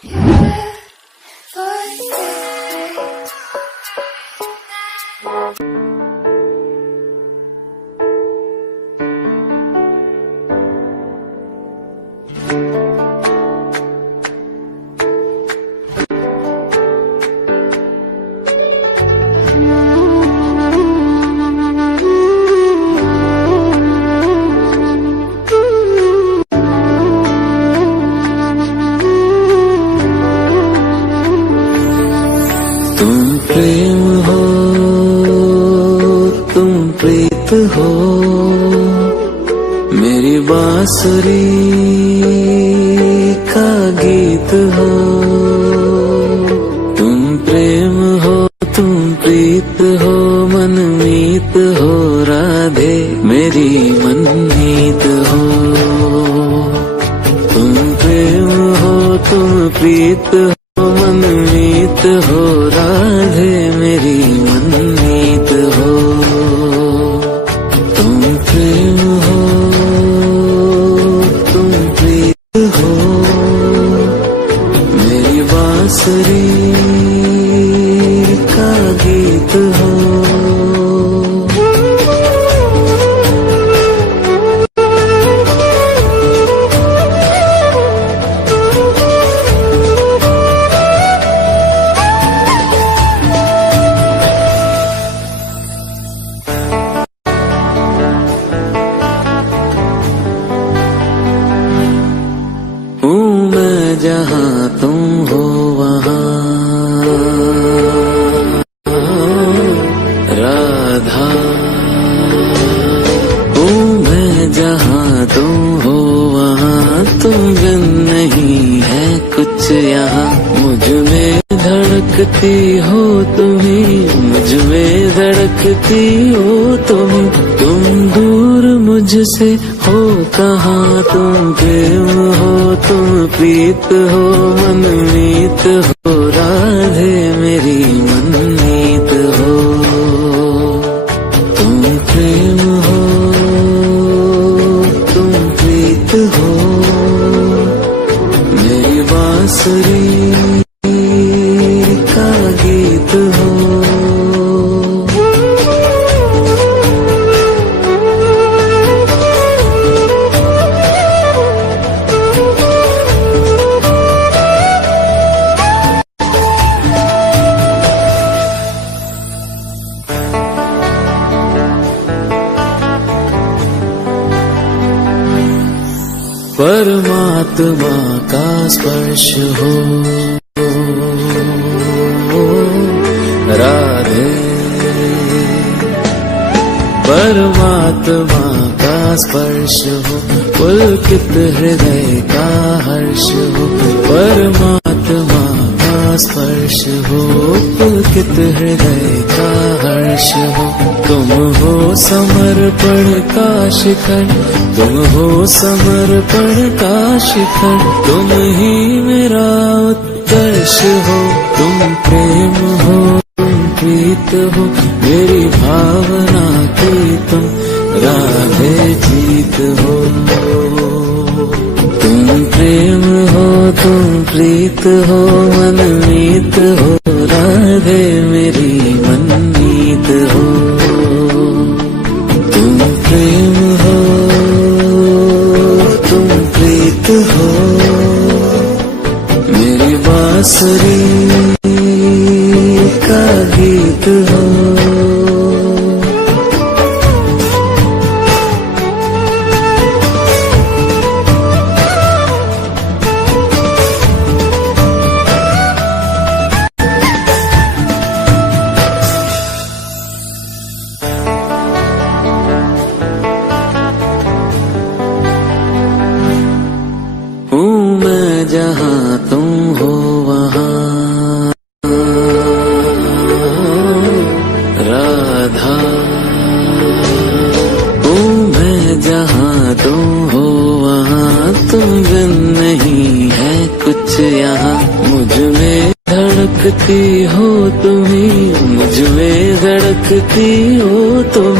तुम प्रेम हो, तुम प्रीत हो, मेरी बांसुरी का गीत हो। तुम प्रेम हो, तुम प्रीत हो, मनमीत हो, राधे मेरी मनमीत हो। तुम प्रेम हो, तुम प्रीत हो, मनमीत हो, राधे मेरी मनमीत हो। तुम प्रेम हो, तुम प्रीत हो, मेरी बांसुरी का गीत हो। जहाँ तुम हो वहाँ राधा हूँ मैं, जहाँ तुम हो वहाँ तुम बिन नहीं है कुछ यहाँ। मुझ में धड़कती हो तुम्हीं, मुझ में धड़कती हो तुम दूर मुझसे हो कहाँ। तुम प्रेम हो, तुम प्रीत हो, मनमीत हो, राधे मेरी मनमीत हो। तुम प्रेम हो, तुम प्रीत हो, मेरी बांसुरी का गीत हो। परमात्मा का स्पर्श हो राधे, परमात्मा का स्पर्श हो, पुलकित हृदय का हर्ष हो। परमात्मा का स्पर्श हो, पुलकित हृदय का हर्ष हो। तुम हो समर्पण का शिखर, तुम हो समर्पण का शिखर, तुम ही मेरा उत्कर्ष हो। तुम प्रेम हो, तुम प्रीत हो, मेरी भावना की तुम राधे जीत हो। तुम प्रेम हो, तुम प्रीत हो, मनमीत हो, राधे मेरी मनमीत हो। तुम प्रेम हो, तुम प्रीत हो, मेरी बांसुरी का गीत हो। जहाँ तुम हो वहाँ राधा हूँ मैं, जहाँ तुम हो वहाँ तुम बिन नहीं है कुछ यहाँ। मुझ में धड़कती हो तुम्हीं, मुझ में धड़कती हो तुम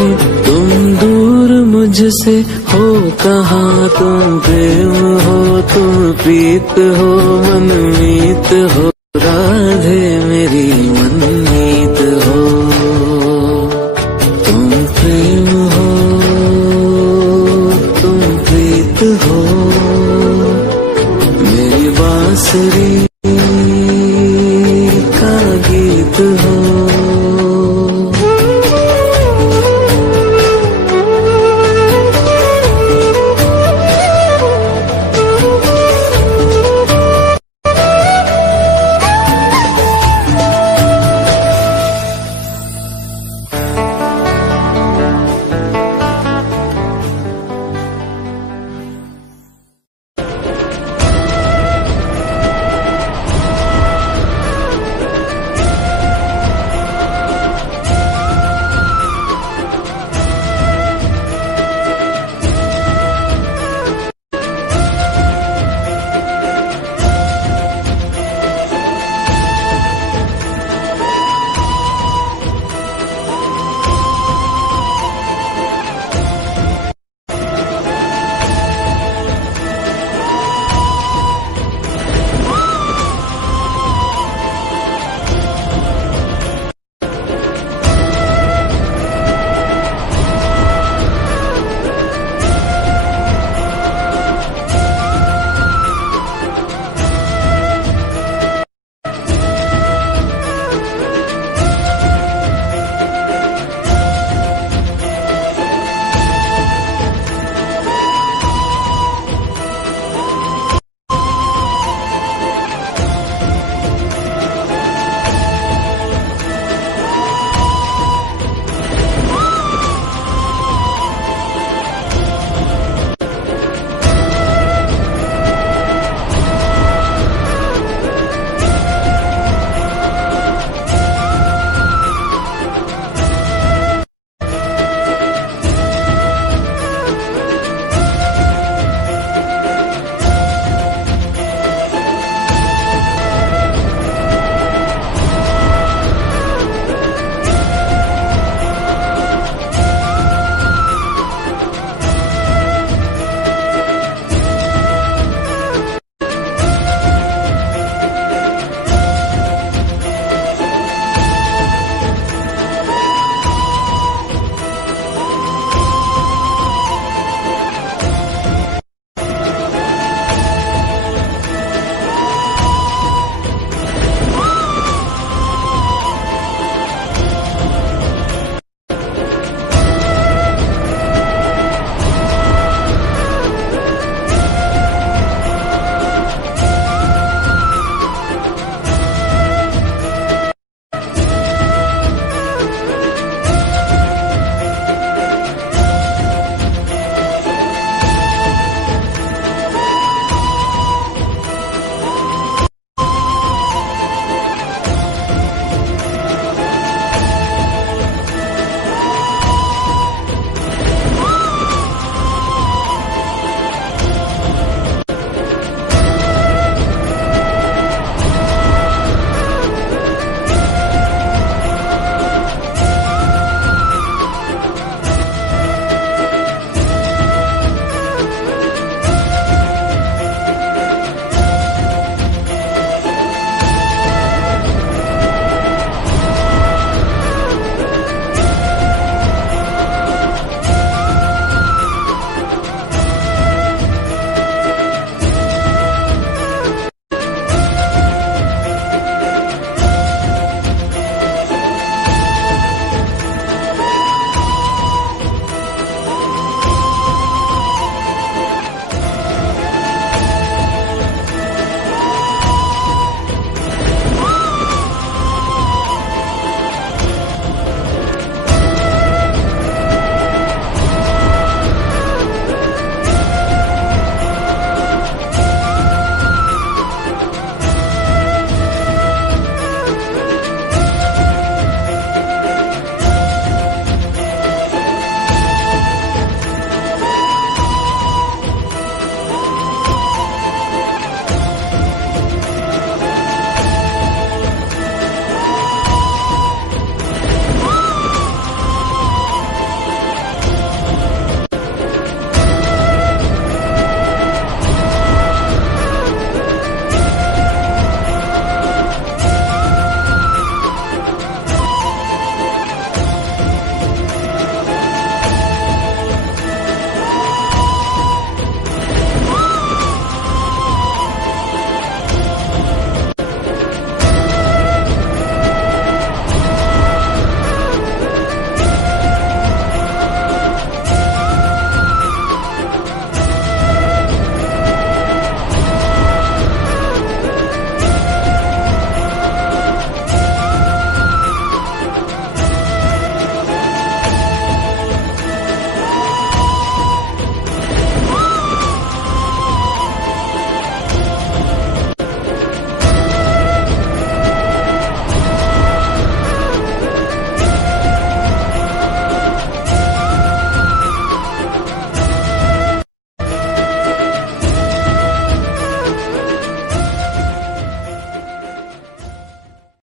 दूर मुझसे हो कहाँ। तुम प्रेम हो, तुम प्रीत हो, मनमीत प्रीत हो राधे मेरी मनमीत हो, तुम प्रेम हो तुम प्रीत हो, मेरी बांसुरी